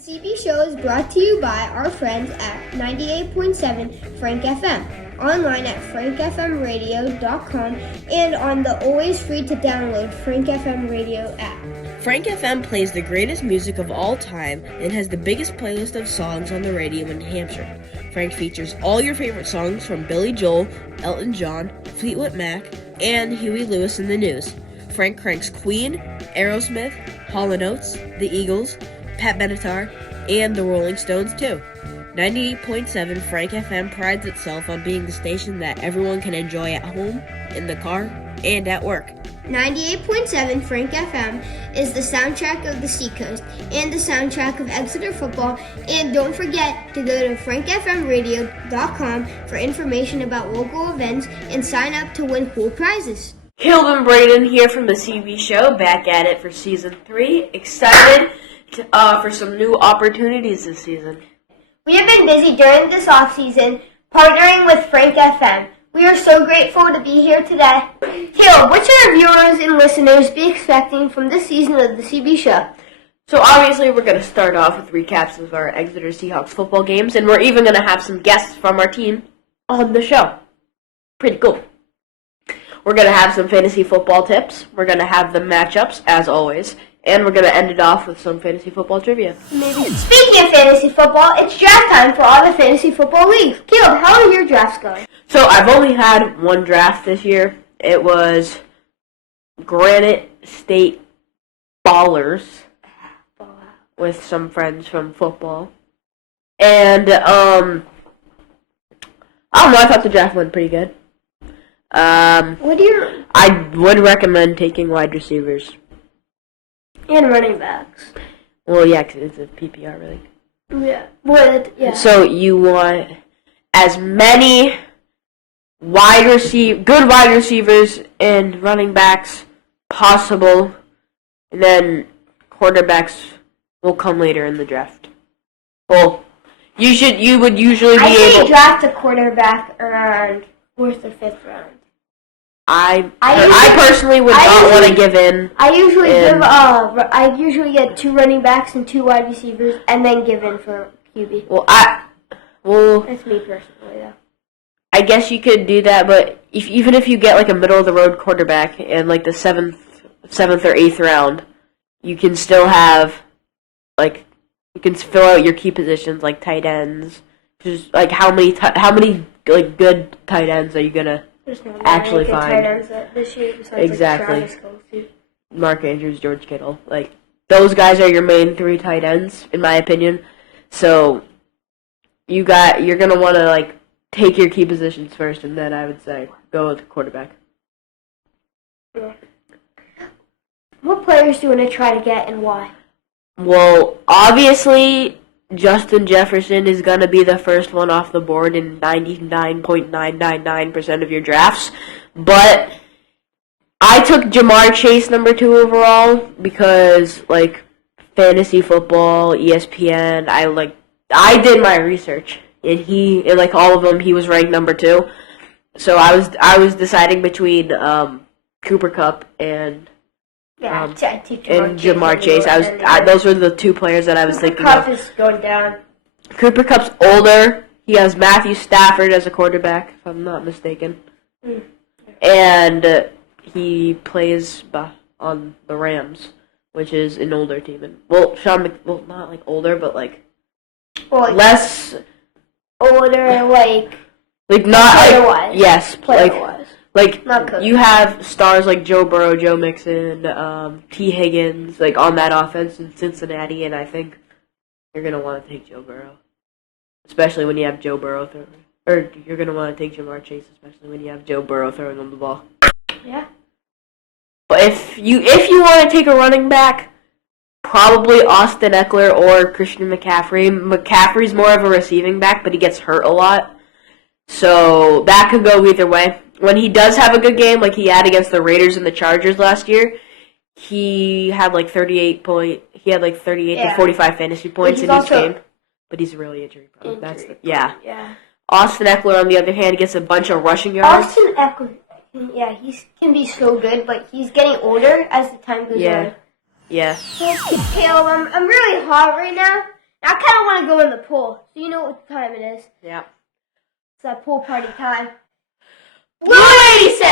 CB Show is brought to you by our friends at 98.7 Frank FM, online at frankfmradio.com, and on the always free to download Frank FM radio app. Frank FM plays the greatest music of all time and has the biggest playlist of songs on the radio in New Hampshire. Frank features all your favorite songs from Billy Joel, Elton John, Fleetwood Mac, and Huey Lewis and the News. Frank cranks Queen, Aerosmith, Hall & Oates, The Eagles, Pat Benatar, and the Rolling Stones too. 98.7 Frank FM prides itself on being the station that everyone can enjoy at home, in the car, and at work. 98.7 Frank FM is the soundtrack of the Seacoast and the soundtrack of Exeter football. And don't forget to go to frankfmradio.com for information about local events and sign up to win cool prizes. Caleb and Brayden here from the CB Show, back at it for Season 3. Excited for some new opportunities this season. We have been busy during this off-season partnering with Frank FM. We are so grateful to be here today. Caleb, what should our viewers and listeners be expecting from this season of the CB Show? So obviously we're going to start off with recaps of our Exeter Seahawks football games, and we're even going to have some guests from our team on the show. Pretty cool. We're going to have some fantasy football tips. We're going to have the matchups, as always. And we're going to end it off with some fantasy football trivia. Speaking of fantasy football, it's draft time for all the fantasy football leagues. Caleb, how are your drafts going? So I've only had one draft this year. It was Granite State Ballers with some friends from football. And, I don't know, I thought the draft went pretty good. I would recommend taking wide receivers. And running backs. Well, yeah, because it's a PPR league. Yeah. Well, yeah. So you want as many good wide receivers and running backs possible, and then quarterbacks will come later in the draft. Well, you would usually be able. I draft a quarterback around 4th or 5th round. I personally would not want to give in. I usually get 2 running backs and 2 wide receivers, and then give in for QB. That's me personally, though. I guess you could do that, but even if you get like a middle of the road quarterback in like the 7th or 8th round, you can still have you can fill out your key positions like tight ends. Just like how many like good tight ends are you gonna actually find? This year exactly. Mark Andrews, George Kittle, like those guys are your main 3 tight ends, in my opinion. So you're gonna want to take your key positions first, and then I would say go with the quarterback. Yeah. What players do you want to try to get, and why? Well, obviously, Justin Jefferson is going to be the first one off the board in 99.999% of your drafts. But I took Jamar Chase number 2 overall because, fantasy football, ESPN, I did my research. And in all of them, he was ranked number 2. So I was deciding between Cooper Kupp and Jamar Chase. Those were the 2 players that I was thinking of. Cooper Kupp is going down. Cooper Kupp's older. He has Matthew Stafford as a quarterback, if I'm not mistaken. And he plays on the Rams, which is an older team. And, not older, but less older, not player-wise. Yes, player-wise. You have stars like Joe Burrow, Joe Mixon, T. Higgins, on that offense in Cincinnati, and I think you're going to want to take Joe Burrow. Especially when you have Joe Burrow throwing. Or you're going to want to take Jamar Chase, especially when you have Joe Burrow throwing on the ball. Yeah. But if you want to take a running back, probably Austin Eckler or Christian McCaffrey. McCaffrey's more of a receiving back, but he gets hurt a lot. So that could go either way. When he does have a good game, like he had against the Raiders and the Chargers last year, he had 38 to 45 fantasy points in each game. But he's really injury prone. Yeah. Austin Eckler, on the other hand, gets a bunch of rushing yards. Austin Eckler, yeah, he can be so good, but he's getting older as the time goes on. Yeah. Caleb, I'm really hot right now, I kind of want to go in the pool. So you know what time it is. Yeah. It's that pool party time. Blue 86!